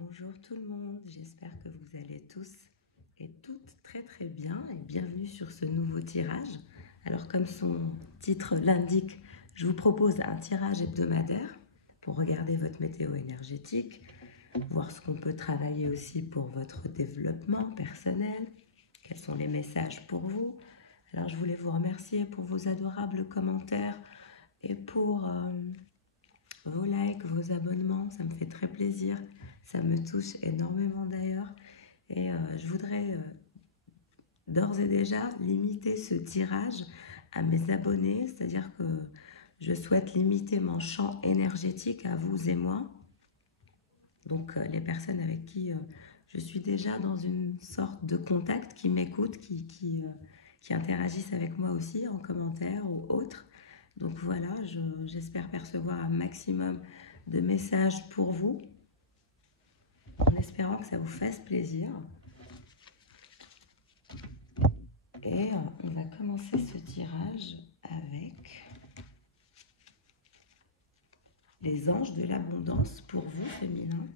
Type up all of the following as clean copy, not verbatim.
Bonjour tout le monde, j'espère que vous allez tous et toutes très bien et bienvenue sur ce nouveau tirage. Alors comme son titre l'indique, je vous propose un tirage hebdomadaire pour regarder votre météo énergétique, voir ce qu'on peut travailler aussi pour votre développement personnel, quels sont les messages pour vous. Alors je voulais vous remercier pour vos adorables commentaires et pour vos likes, vos abonnements, ça me fait très plaisir. Ça me touche énormément d'ailleurs. Et je voudrais d'ores et déjà limiter ce tirage à mes abonnés. C'est-à-dire que je souhaite limiter mon champ énergétique à vous et moi. Donc les personnes avec qui je suis déjà dans une sorte de contact, qui m'écoutent, qui interagissent avec moi aussi en commentaire ou autre. Donc voilà, j'espère percevoir un maximum de messages pour vous, en espérant que ça vous fasse plaisir. Et on va commencer ce tirage avec les anges de l'abondance pour vous, féminin.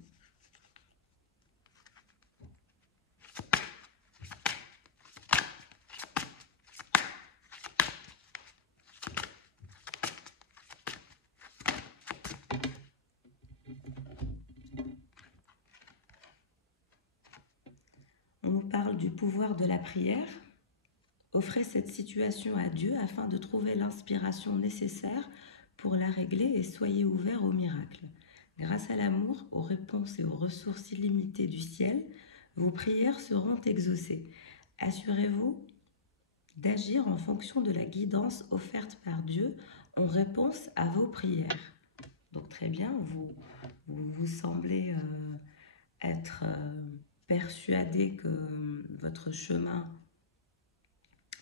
On nous parle du pouvoir de la prière. Offrez cette situation à Dieu afin de trouver l'inspiration nécessaire pour la régler et soyez ouverts au miracle. Grâce à l'amour, aux réponses et aux ressources illimitées du ciel, vos prières seront exaucées. Assurez-vous d'agir en fonction de la guidance offerte par Dieu en réponse à vos prières. Donc très bien, vous semblez être persuadé que votre chemin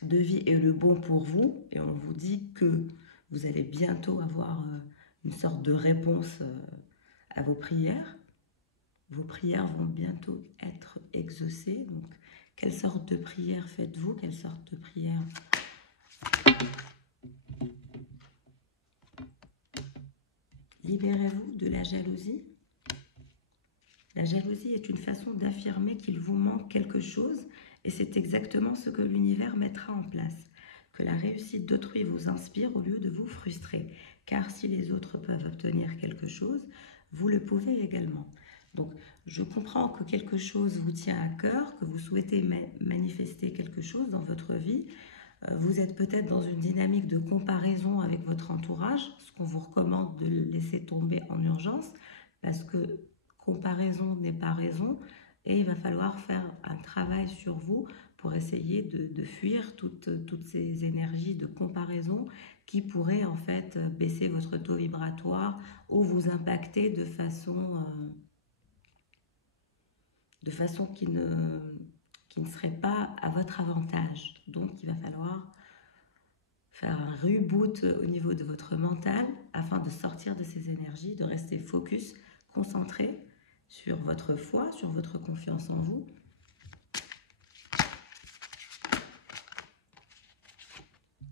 de vie est le bon pour vous et on vous dit que vous allez bientôt avoir une sorte de réponse à vos prières. Vos prières vont bientôt être exaucées. Donc, quelle sorte de prière faites-vous? Quelle sorte de prière? Libérez-vous de la jalousie. La jalousie est une façon d'affirmer qu'il vous manque quelque chose et c'est exactement ce que l'univers mettra en place. Que la réussite d'autrui vous inspire au lieu de vous frustrer. Car si les autres peuvent obtenir quelque chose, vous le pouvez également. Donc, je comprends que quelque chose vous tient à cœur, que vous souhaitez manifester quelque chose dans votre vie. Vous êtes peut-être dans une dynamique de comparaison avec votre entourage, ce qu'on vous recommande de laisser tomber en urgence, parce que comparaison n'est pas raison, et il va falloir faire un travail sur vous pour essayer de fuir toutes ces énergies de comparaison qui pourraient en fait baisser votre taux vibratoire ou vous impacter de façon qui ne serait pas à votre avantage. Donc il va falloir faire un reboot au niveau de votre mental afin de sortir de ces énergies, de rester focus, concentré sur votre foi, sur votre confiance en vous.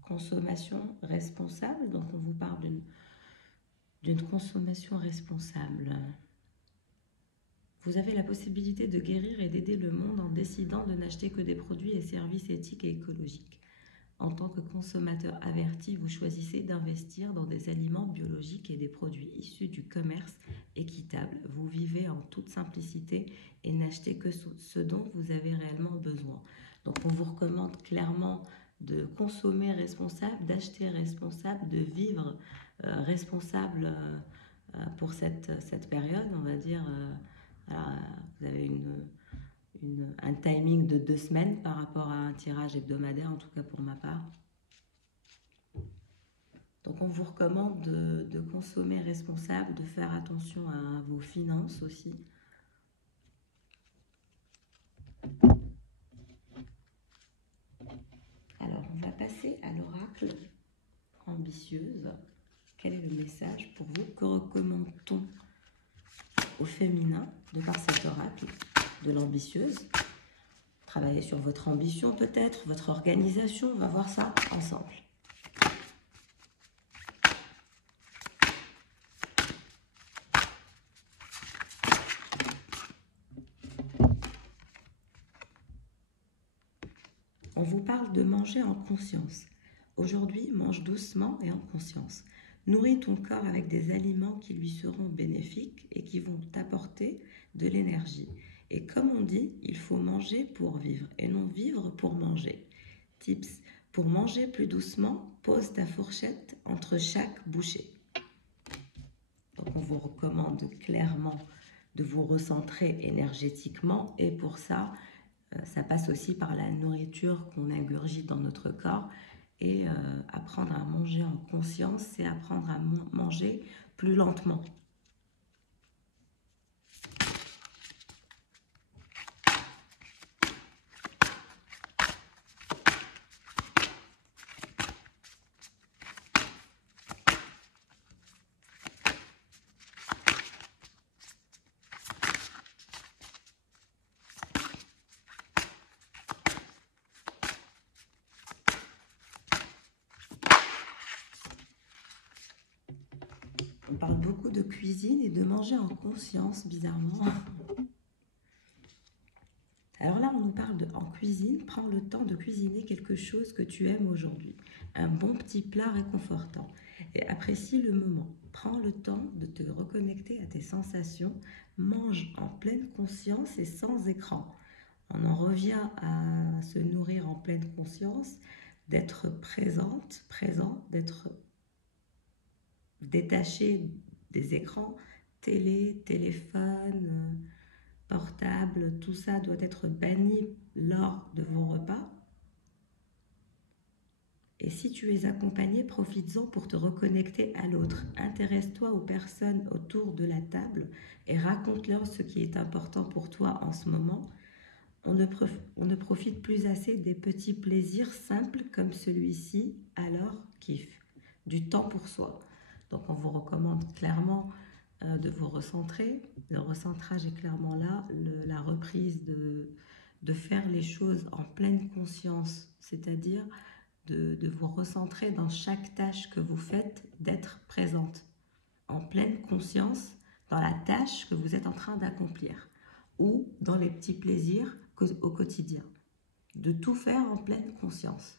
Consommation responsable, donc on vous parle d'une consommation responsable. Vous avez la possibilité de guérir et d'aider le monde en décidant de n'acheter que des produits et services éthiques et écologiques. En tant que consommateur averti, vous choisissez d'investir dans des aliments biologiques et des produits issus du commerce équitable. Vous vivez en toute simplicité et n'achetez que ce dont vous avez réellement besoin. Donc on vous recommande clairement de consommer responsable, d'acheter responsable, de vivre responsable pour cette période, on va dire. Vous avez un timing de 2 semaines par rapport à un tirage hebdomadaire, en tout cas pour ma part. Donc on vous recommande de consommer responsable, de faire attention à vos finances aussi. Alors on va passer à l'oracle ambitieuse. Quel est le message pour vous? Que recommande-t-on au féminin de par cet oracle de l'ambitieuse? Travailler sur votre ambition peut-être, votre organisation, on va voir ça ensemble. On vous parle de manger en conscience. Aujourd'hui, mange doucement et en conscience. Nourris ton corps avec des aliments qui lui seront bénéfiques et qui vont t'apporter de l'énergie. Et comme on dit, il faut manger pour vivre et non vivre pour manger. Tips, pour manger plus doucement, pose ta fourchette entre chaque bouchée. Donc on vous recommande clairement de vous recentrer énergétiquement et pour ça, ça passe aussi par la nourriture qu'on ingurgite dans notre corps et apprendre à manger en conscience, c'est apprendre à manger plus lentement. On parle beaucoup de cuisine et de manger en conscience, bizarrement. Alors là, on nous parle en cuisine. Prends le temps de cuisiner quelque chose que tu aimes aujourd'hui. Un bon petit plat réconfortant. Et apprécie le moment. Prends le temps de te reconnecter à tes sensations. Mange en pleine conscience et sans écran. On en revient à se nourrir en pleine conscience, d'être présente, présent, d'être détaché des écrans, télé, téléphone, portable, tout ça doit être banni lors de vos repas. Et si tu es accompagné, profites-en pour te reconnecter à l'autre. Intéresse-toi aux personnes autour de la table et raconte-leur ce qui est important pour toi en ce moment. On ne profite plus assez des petits plaisirs simples comme celui-ci, alors kiffe. Du temps pour soi. Donc on vous recommande clairement de vous recentrer. Le recentrage est clairement là, la reprise de faire les choses en pleine conscience, c'est-à-dire de vous recentrer dans chaque tâche que vous faites, d'être présente en pleine conscience dans la tâche que vous êtes en train d'accomplir ou dans les petits plaisirs au quotidien. De tout faire en pleine conscience.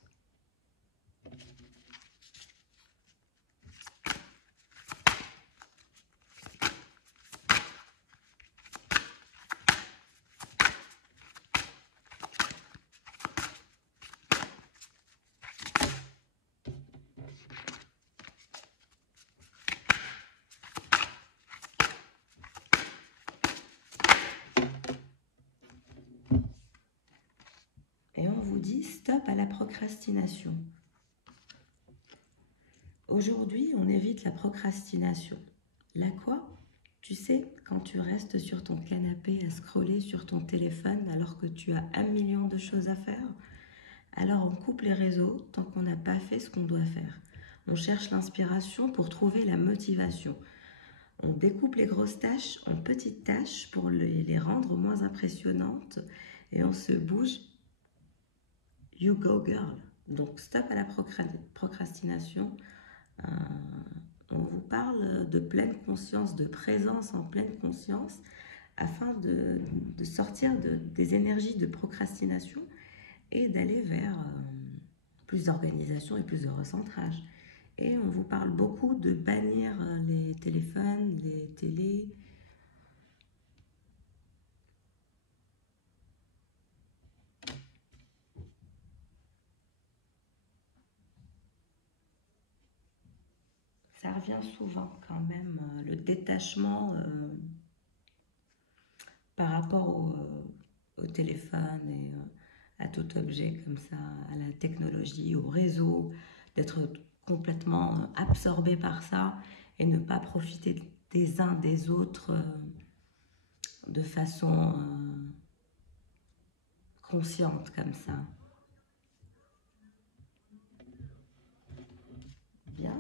Et on vous dit stop à la procrastination. Aujourd'hui, on évite la procrastination. La quoi? Tu sais, quand tu restes sur ton canapé à scroller sur ton téléphone alors que tu as 1 million de choses à faire, alors on coupe les réseaux tant qu'on n'a pas fait ce qu'on doit faire. On cherche l'inspiration pour trouver la motivation. On découpe les grosses tâches en petites tâches pour les rendre moins impressionnantes et on se bouge. You go girl. Donc stop à la procrastination. On vous parle de pleine conscience, de présence en pleine conscience afin de sortir des énergies de procrastination et d'aller vers plus d'organisation et plus de recentrage. Et on vous parle beaucoup de bannir les téléphones, les télés. Ça revient souvent quand même, le détachement par rapport au téléphone et à tout objet comme ça, à la technologie, au réseau, d'être complètement absorbé par ça et ne pas profiter des uns des autres de façon consciente comme ça. Bien.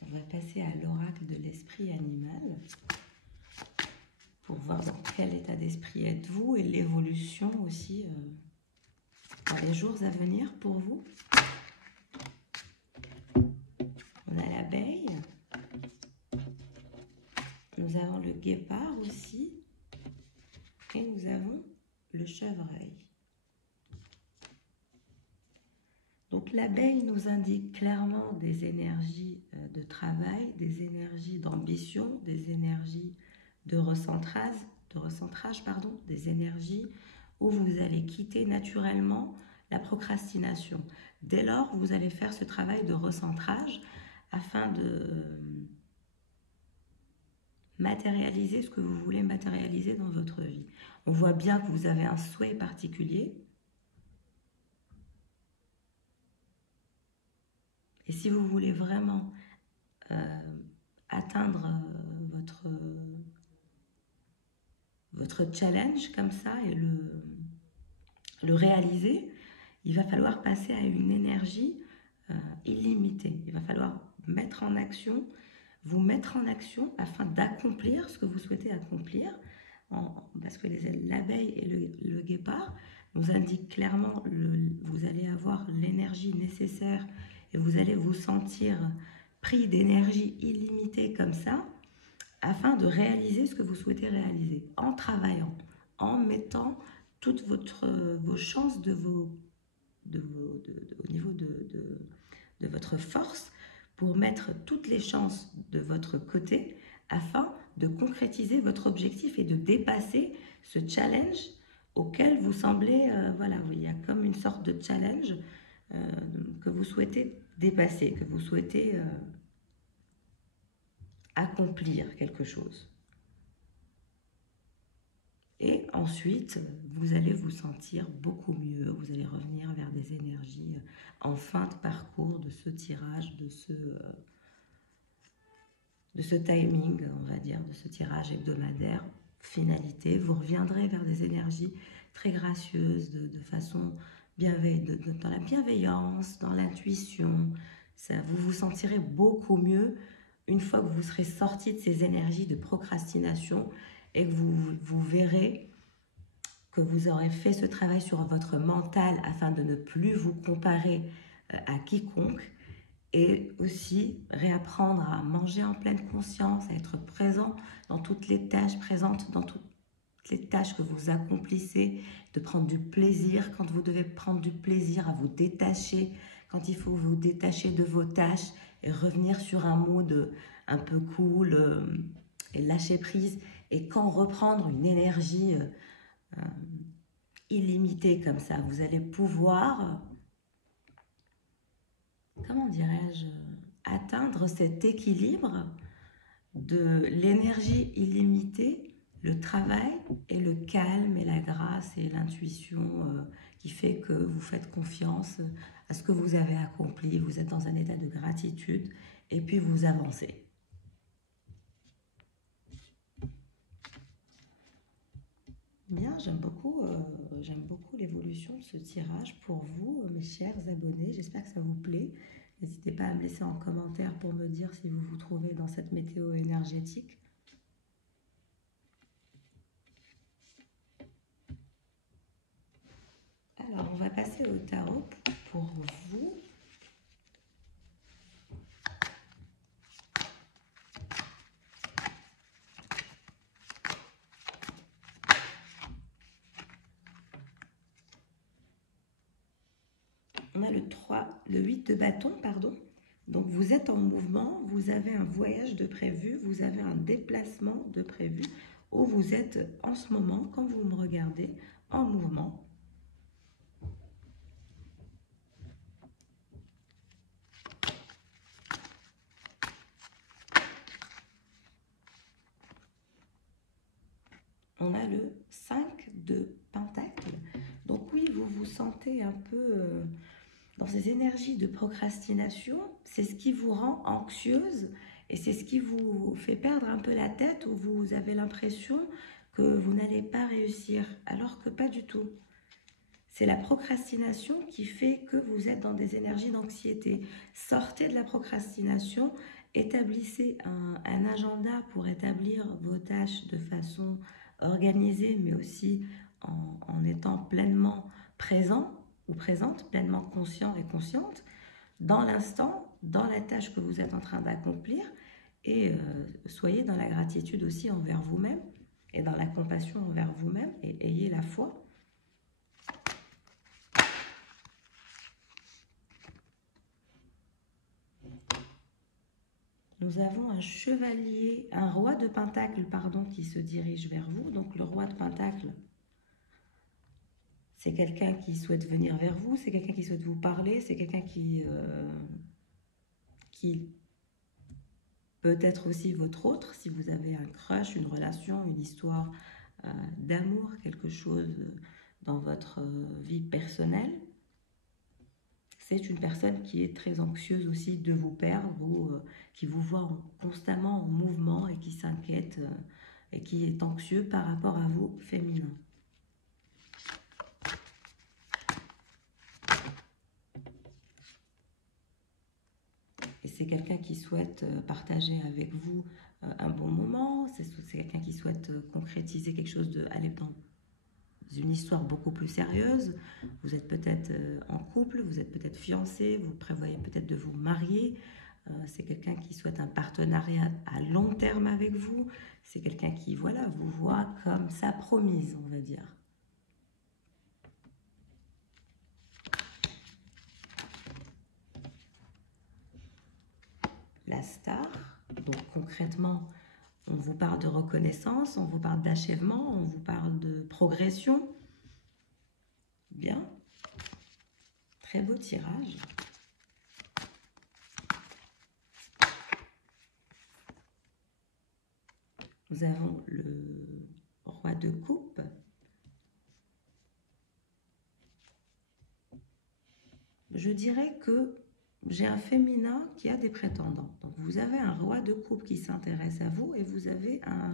On va passer à l'oracle de l'esprit animal pour voir dans quel état d'esprit êtes-vous et l'évolution aussi dans les jours à venir pour vous. On a l'abeille. Nous avons le guépard aussi. Et nous avons le chevreuil. Donc l'abeille nous indique clairement des énergies de travail, des énergies d'ambition, des énergies de recentrage, pardon, des énergies où vous allez quitter naturellement la procrastination. Dès lors, vous allez faire ce travail de recentrage afin de matérialiser ce que vous voulez matérialiser dans votre vie. On voit bien que vous avez un souhait particulier. Et si vous voulez vraiment atteindre votre challenge comme ça et le réaliser, il va falloir passer à une énergie illimitée. Il va falloir vous mettre en action afin d'accomplir ce que vous souhaitez accomplir. Parce que l'abeille et le guépard nous indiquent clairement, vous allez avoir l'énergie nécessaire et vous allez vous sentir pris d'énergie illimitée comme ça, afin de réaliser ce que vous souhaitez réaliser, en travaillant, en mettant toutes vos chances au niveau de votre force, pour mettre toutes les chances de votre côté, afin de concrétiser votre objectif et de dépasser ce challenge auquel vous semblez, voilà, il y a comme une sorte de challenge que vous souhaitez dépasser, que vous souhaitez accomplir quelque chose. Et ensuite, vous allez vous sentir beaucoup mieux, vous allez revenir vers des énergies en fin de parcours de ce tirage, de ce timing, on va dire, de ce tirage hebdomadaire, finalité. Vous reviendrez vers des énergies très gracieuses, de façon bienveillante, dans la bienveillance, dans l'intuition. Vous vous sentirez beaucoup mieux une fois que vous serez sorti de ces énergies de procrastination et que vous verrez que vous aurez fait ce travail sur votre mental afin de ne plus vous comparer à quiconque, et aussi réapprendre à manger en pleine conscience, à être présent dans toutes les tâches, présente dans toutes les tâches que vous accomplissez, de prendre du plaisir quand vous devez prendre du plaisir, à vous détacher quand il faut vous détacher de vos tâches et revenir sur un mode un peu cool et lâcher prise, et quand reprendre une énergie illimitée comme ça. Vous allez pouvoir, comment dirais-je, atteindre cet équilibre de l'énergie illimitée, le travail et le calme et la grâce et l'intuition qui fait que vous faites confiance à ce que vous avez accompli, vous êtes dans un état de gratitude et puis vous avancez. Bien, j'aime beaucoup l'évolution de ce tirage pour vous, mes chers abonnés. J'espère que ça vous plaît. N'hésitez pas à me laisser en commentaire pour me dire si vous vous trouvez dans cette météo énergétique. Alors, on va passer au tarot pour vous. On a le 8 de bâton, pardon. Donc vous êtes en mouvement, vous avez un voyage de prévu, vous avez un déplacement de prévu, où vous êtes en ce moment, quand vous me regardez, en mouvement. On a le 5 de Pentacle. Donc oui, vous vous sentez un peu dans ces énergies de procrastination. C'est ce qui vous rend anxieuse et c'est ce qui vous fait perdre un peu la tête, où vous avez l'impression que vous n'allez pas réussir, alors que pas du tout. C'est la procrastination qui fait que vous êtes dans des énergies d'anxiété. Sortez de la procrastination, établissez un agenda pour établir vos tâches de façon organisée, mais aussi en étant pleinement présent ou présente, pleinement conscient et consciente, dans l'instant, dans la tâche que vous êtes en train d'accomplir, et soyez dans la gratitude aussi envers vous-même, et dans la compassion envers vous-même, et ayez la foi. nous avons un chevalier, un roi de Pentacle, pardon, qui se dirige vers vous. Donc le roi de Pentacle, c'est quelqu'un qui souhaite venir vers vous, c'est quelqu'un qui souhaite vous parler, c'est quelqu'un qui peut être aussi votre autre, si vous avez un crush, une relation, une histoire d'amour, quelque chose dans votre vie personnelle. C'est une personne qui est très anxieuse aussi de vous perdre ou qui vous voit constamment en mouvement et qui s'inquiète et qui est anxieux par rapport à vous, féminin. Et c'est quelqu'un qui souhaite partager avec vous un bon moment, c'est quelqu'un qui souhaite concrétiser quelque chose, aller dans une histoire beaucoup plus sérieuse. Vous êtes peut-être en couple, vous êtes peut-être fiancé, vous prévoyez peut-être de vous marier. C'est quelqu'un qui souhaite un partenariat à long terme avec vous. C'est quelqu'un qui, voilà, vous voit comme sa promise, on va dire. La star, donc concrètement, on vous parle de reconnaissance, on vous parle d'achèvement, on vous parle de progression. Bien. Très beau tirage. Nous avons le roi de coupe. Je dirais que j'ai un féminin qui a des prétendants. Donc vous avez un roi de coupe qui s'intéresse à vous et vous avez un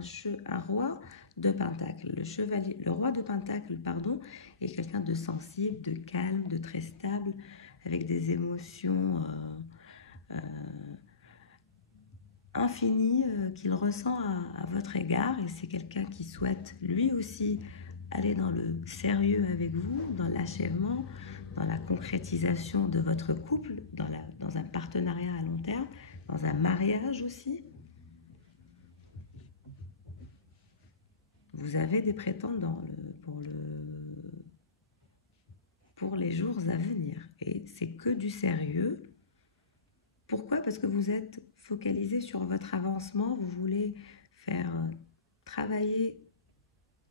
roi de pentacle. Le roi de pentacle, pardon, est quelqu'un de sensible, de calme, de très stable, avec des émotions infinies qu'il ressent à votre égard. Et c'est quelqu'un qui souhaite lui aussi aller dans le sérieux avec vous, dans l'achèvement, dans la concrétisation de votre couple, dans un partenariat à long terme, dans un mariage aussi. Vous avez des prétendants pour les jours à venir. Et c'est que du sérieux. Pourquoi? Parce que vous êtes focalisé sur votre avancement. Vous voulez faire travailler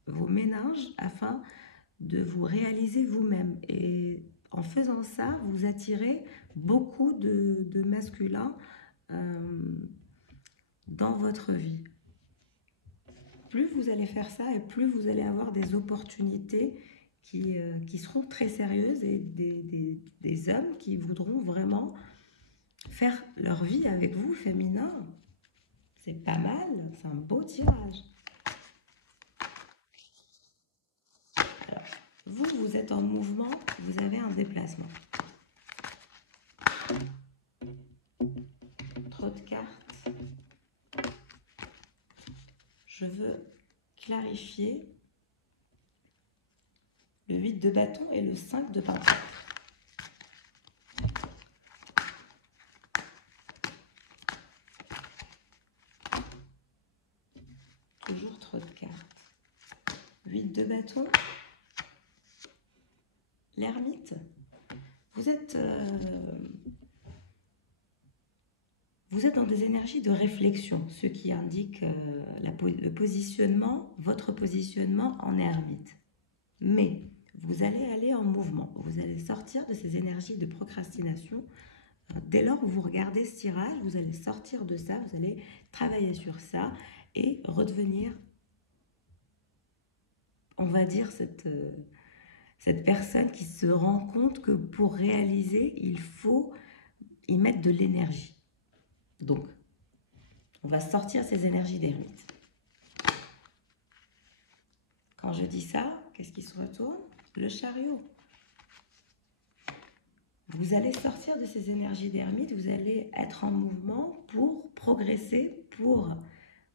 vos méninges afin de vous réaliser vous-même. Et en faisant ça, vous attirez beaucoup de masculins dans votre vie. Plus vous allez faire ça et plus vous allez avoir des opportunités qui seront très sérieuses et des hommes qui voudront vraiment faire leur vie avec vous, féminin. C'est pas mal, c'est un beau tirage. Alors, vous êtes en mouvement, vous avez un déplacement. Trop de cartes. Je veux clarifier le 8 de bâton et le 5 de pentacle. Toujours trop de cartes. 8 de bâton. L'ermite. Vous êtes dans des énergies de réflexion, ce qui indique le positionnement, votre positionnement en ermite. Mais vous allez aller en mouvement, vous allez sortir de ces énergies de procrastination. Dès lors où vous regardez ce tirage, vous allez sortir de ça, vous allez travailler sur ça et redevenir, on va dire, cette personne qui se rend compte que pour réaliser, il faut y mettre de l'énergie. Donc, on va sortir ces énergies d'ermite. Quand je dis ça, qu'est-ce qui se retourne? Le chariot. Vous allez sortir de ces énergies d'ermite, vous allez être en mouvement pour progresser, pour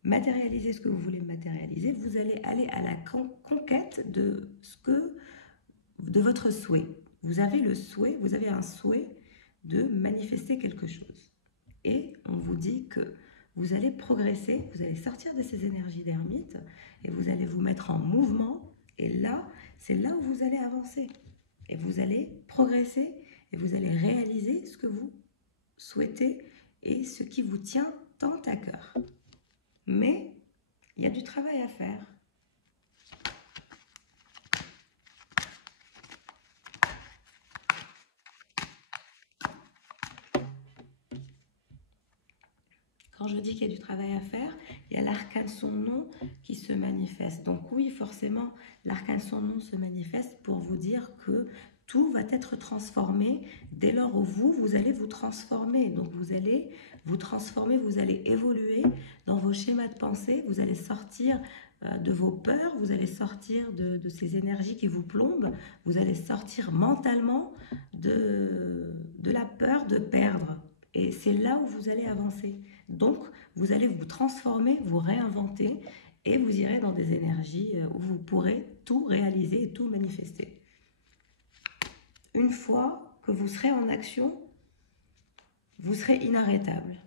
matérialiser ce que vous voulez matérialiser. Vous allez aller à la conquête de votre souhait. Vous avez le souhait, vous avez un souhait de manifester quelque chose. Et on vous dit que vous allez progresser, vous allez sortir de ces énergies d'ermite et vous allez vous mettre en mouvement. Et là, c'est là où vous allez avancer. Et vous allez progresser et vous allez réaliser ce que vous souhaitez et ce qui vous tient tant à cœur. Mais il y a du travail à faire. Quand je dis qu'il y a du travail à faire, il y a l'arcane son nom qui se manifeste. Donc oui, forcément, l'arcane son nom se manifeste pour vous dire que tout va être transformé dès lors où vous allez vous transformer. Donc vous allez vous transformer, vous allez évoluer dans vos schémas de pensée, vous allez sortir de vos peurs, vous allez sortir de ces énergies qui vous plombent, vous allez sortir mentalement de la peur de perdre. Et c'est là où vous allez avancer. Donc, vous allez vous transformer, vous réinventer et vous irez dans des énergies où vous pourrez tout réaliser et tout manifester. Une fois que vous serez en action, vous serez inarrêtable.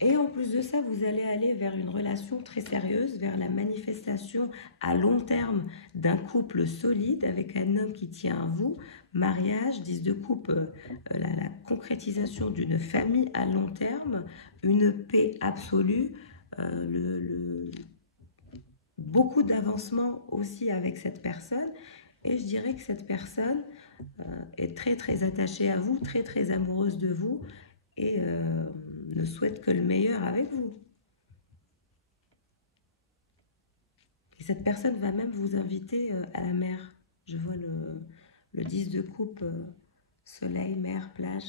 Et en plus de ça, vous allez aller vers une relation très sérieuse, vers la manifestation à long terme d'un couple solide avec un homme qui tient à vous, mariage, 10 de coupe, la concrétisation d'une famille à long terme, une paix absolue, beaucoup d'avancement aussi avec cette personne. Et je dirais que cette personne est très très attachée à vous, très très amoureuse de vous et ne souhaite que le meilleur avec vous. Et cette personne va même vous inviter à la mer. Je vois le 10 de coupe, soleil, mer, plage.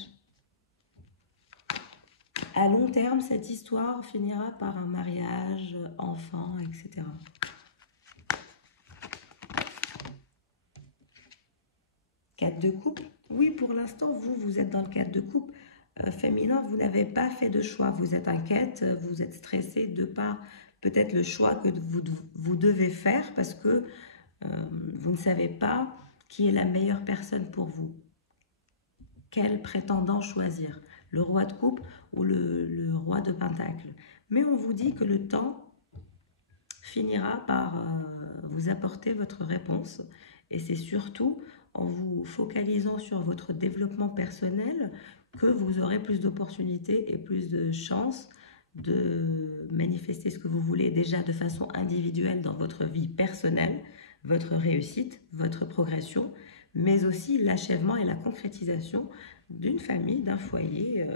À long terme, cette histoire finira par un mariage, enfant, etc. Quatre de coupe. Oui, pour l'instant, vous êtes dans le 4 de coupe féminin, vous n'avez pas fait de choix. Vous êtes inquiète, vous êtes stressée de par peut-être le choix que vous devez faire parce que vous ne savez pas qui est la meilleure personne pour vous. Quel prétendant choisir? Le roi de coupe ou le roi de pentacle? Mais on vous dit que le temps finira par vous apporter votre réponse. Et c'est surtout en vous focalisant sur votre développement personnel que vous aurez plus d'opportunités et plus de chances de manifester ce que vous voulez déjà de façon individuelle dans votre vie personnelle, votre réussite, votre progression, mais aussi l'achèvement et la concrétisation d'une famille, d'un foyer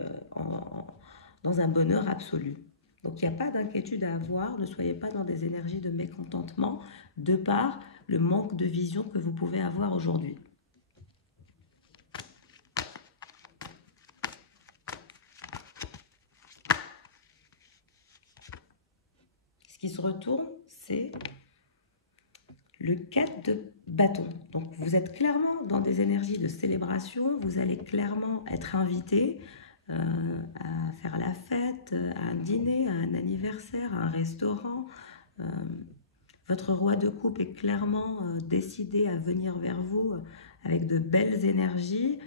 dans un bonheur absolu. Donc il n'y a pas d'inquiétude à avoir, ne soyez pas dans des énergies de mécontentement de par le manque de vision que vous pouvez avoir aujourd'hui. Ce qui se retourne, c'est le 4 de bâton. Donc vous êtes clairement dans des énergies de célébration, vous allez clairement être invité à faire la fête, à un dîner, à un anniversaire, à un restaurant. Votre roi de coupe est clairement décidé à venir vers vous avec de belles énergies,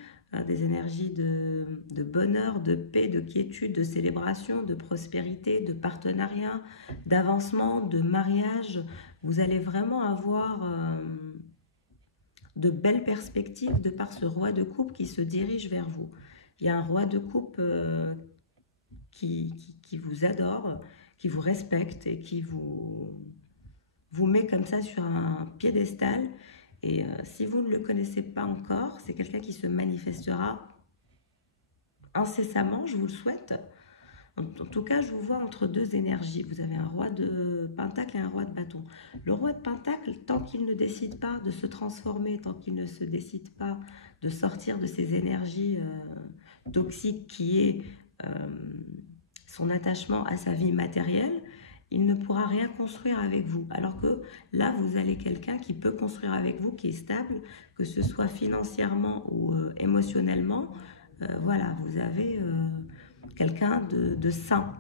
des énergies de bonheur, de paix, de quiétude, de célébration, de prospérité, de partenariat, d'avancement, de mariage. Vous allez vraiment avoir de belles perspectives de par ce roi de coupe qui se dirige vers vous. Il y a un roi de coupe qui vous adore, qui vous respecte et qui vous met comme ça sur un piédestal. Et si vous ne le connaissez pas encore, c'est quelqu'un qui se manifestera incessamment, je vous le souhaite. En tout cas, je vous vois entre deux énergies. Vous avez un roi de pentacle et un roi de bâton. Le roi de pentacle, tant qu'il ne décide pas de se transformer, tant qu'il ne se décide pas de sortir de ces énergies toxiques qui est son attachement à sa vie matérielle, il ne pourra rien construire avec vous. Alors que là, vous avez quelqu'un qui peut construire avec vous, qui est stable, que ce soit financièrement ou émotionnellement. Voilà, vous avez quelqu'un de sain.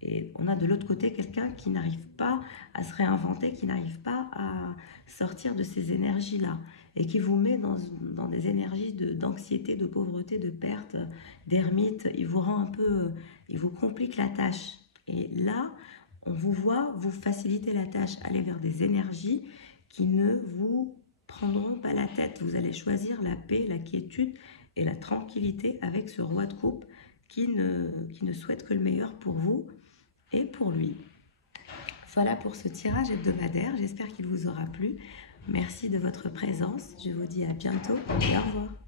Et on a de l'autre côté quelqu'un qui n'arrive pas à se réinventer, qui n'arrive pas à sortir de ces énergies-là et qui vous met dans des énergies d'anxiété, de pauvreté, de perte, d'ermite. Il vous rend un peu, il vous complique la tâche. Et là, on vous voit vous faciliter la tâche, aller vers des énergies qui ne vous prendront pas la tête. Vous allez choisir la paix, la quiétude et la tranquillité avec ce roi de coupe qui ne souhaite que le meilleur pour vous et pour lui. Voilà pour ce tirage hebdomadaire, j'espère qu'il vous aura plu. Merci de votre présence, je vous dis à bientôt et au revoir.